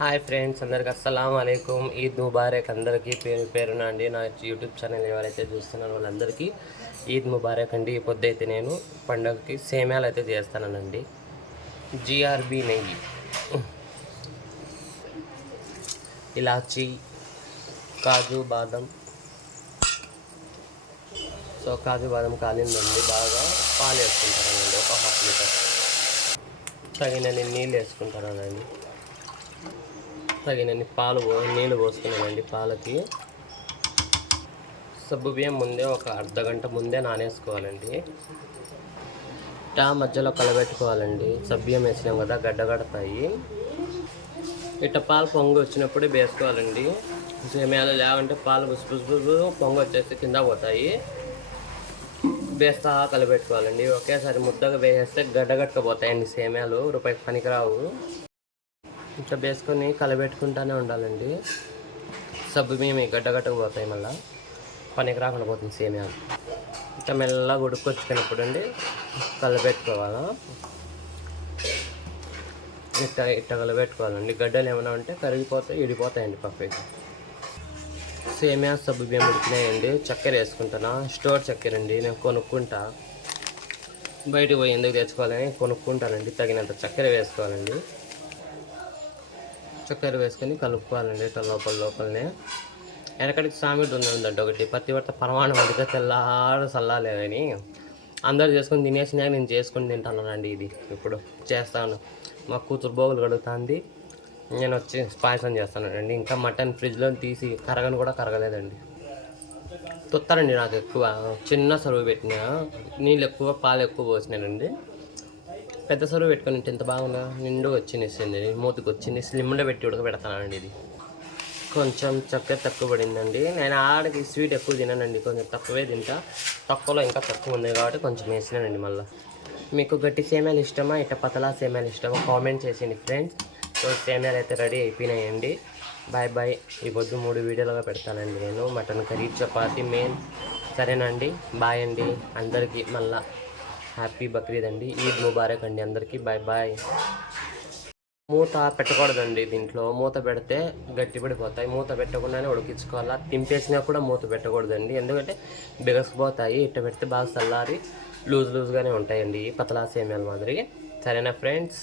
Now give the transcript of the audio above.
Hi friends, అందరికి అస్సలాము అలైకుం. ఈద్ ముబారక్. అందరికీ పేరు పేరున అండి. నా యూట్యూబ్ ఛానల్ ఎవరైతే చూస్తున్నారో వాళ్ళందరికీ ఈద్ ముబారక్ అండి. ఈ పొద్దు అయితే నేను పండగకి సేమ్యాలు అయితే చేస్తానండి. జిఆర్బి నెయ్యి, ఇలాచీ, కాజు బాదం. సో కాజు బాదం కాలిందండి, బాగా పాలు వేసుకుంటానండి. ఒక హాఫ్ లీటర్ తగినన్ని నీళ్ళు వేసుకుంటానండి. తగినన్ని నీళ్ళు పోసుకున్నానండి. పాలకి సబ్బు బియ్యం ముందే ఒక అర్ధ గంట ముందే నానేసుకోవాలండి. మధ్యలో కలబెట్టుకోవాలండి. సబ్బియ్యం వేసినాం కదా, గడ్డగడతాయి. పాలు పొంగు వచ్చినప్పుడే వేసుకోవాలండి. సేమ్యాలు లేవంటే పాలు బుసు పొంగు వచ్చేసి కింద పోతాయి. వేస్తా కలబెట్టుకోవాలండి. ఒకేసారి ముద్దగా వేసేస్తే గడ్డగట్టకపోతాయండి సేమ్యాలు, రూపాయికి పనికిరావు. ఇట్లా వేసుకొని కలబెట్టుకుంటూనే ఉండాలండి. సబ్బు మేము గడ్డగట్టకపోతాయి, మళ్ళీ పనికి రాకుండా పోతుంది సేమ్యాలు. ఇట్లా మెల్లగా ఉడుకొచ్చుకున్నప్పుడు అండి కలబెట్టుకోవాలా. ఇట్లా కలబెట్టుకోవాలండి. గడ్డలు ఏమైనా ఉంటే కరిగిపోతాయి, ఇడిపోతాయండి పక్కకి. సేమ్యా సబ్బు బియ్యం ఉడికినాయండి. చక్కెర వేసుకుంటాను. స్టోర్ చక్కెర అండి, నేను కొనుక్కుంటా. బయటకు పోయి ఎందుకు తెచ్చుకోవాలని కొనుక్కుంటానండి. తగినంత చక్కెర వేసుకోవాలండి. చక్కెర వేసుకొని కలుపుకోవాలండి. ఇట్లా లోపలనే వెనకడికి సామెత ఉందండి ఒకటి, పత్తి పడితే పరమాణం పడితే తెల్లారు చల్లాలేదని. అందరు చేసుకొని తినేసినాక నేను చేసుకొని తింటానండి. ఇది ఇప్పుడు చేస్తాను. మా కూతురు బోగులు కడుగుతుంది, నేను వచ్చి పాయసం చేస్తానండి. ఇంకా మటన్ ఫ్రిడ్జ్లో తీసి కరగని కూడా కరగలేదండి. తొత్తారండి నాకు ఎక్కువ. చిన్న సరువు పెట్టిన నీళ్ళు ఎక్కువ, పాలు ఎక్కువ పోసినానండి. పెద్ద సరువు పెట్టుకొని ఎంత బాగుందా, నిండుగా వచ్చింది, మూతికి వచ్చింది. స్లిమ్లో పెట్టి ఉడకబెడతానండి. ఇది కొంచెం చక్కెర తక్కువ పడిందండి. నేను ఆడికి స్వీట్ ఎక్కువ తినానండి, కొంచెం తక్కువే తింటా. తక్కువలో ఇంకా తక్కువ ఉంది కాబట్టి కొంచెం వేసినానండి. మళ్ళీ మీకు గట్టి సేమ్యాలు ఇష్టమా, ఇట్లా పతలా సేమ్యాలు ఇష్టమా కామెంట్ చేసేయండి ఫ్రెండ్స్. సో సేమ్యాలు అయితే రెడీ అయిపోయినాయండి. Bye bye. ఈ పొద్దు 3 వీడియోలుగా పెడతానండి నేను. Mutton curry, chapati main. సరేనండి, బాయ్ అండి అందరికీ. మళ్ళీ హ్యాపీ బక్రీద్ అండి. ఈద్ ముబారక్ అండి అందరికీ. Bye bye. మూత పెట్టకూడదండి. దీంట్లో మూత పెడితే గట్టిపడిపోతాయి. మూత పెట్టకుండానే ఉడికించుకోవాలా. తింపేసినా కూడా మూత పెట్టకూడదండి, ఎందుకంటే బిగసిపోతాయి. ఇట్ట పెడితే బాగా చల్లారి లూజ్గానే ఉంటాయండి, పతలా సేమ్యాల మాదిరి. సరేనా ఫ్రెండ్స్?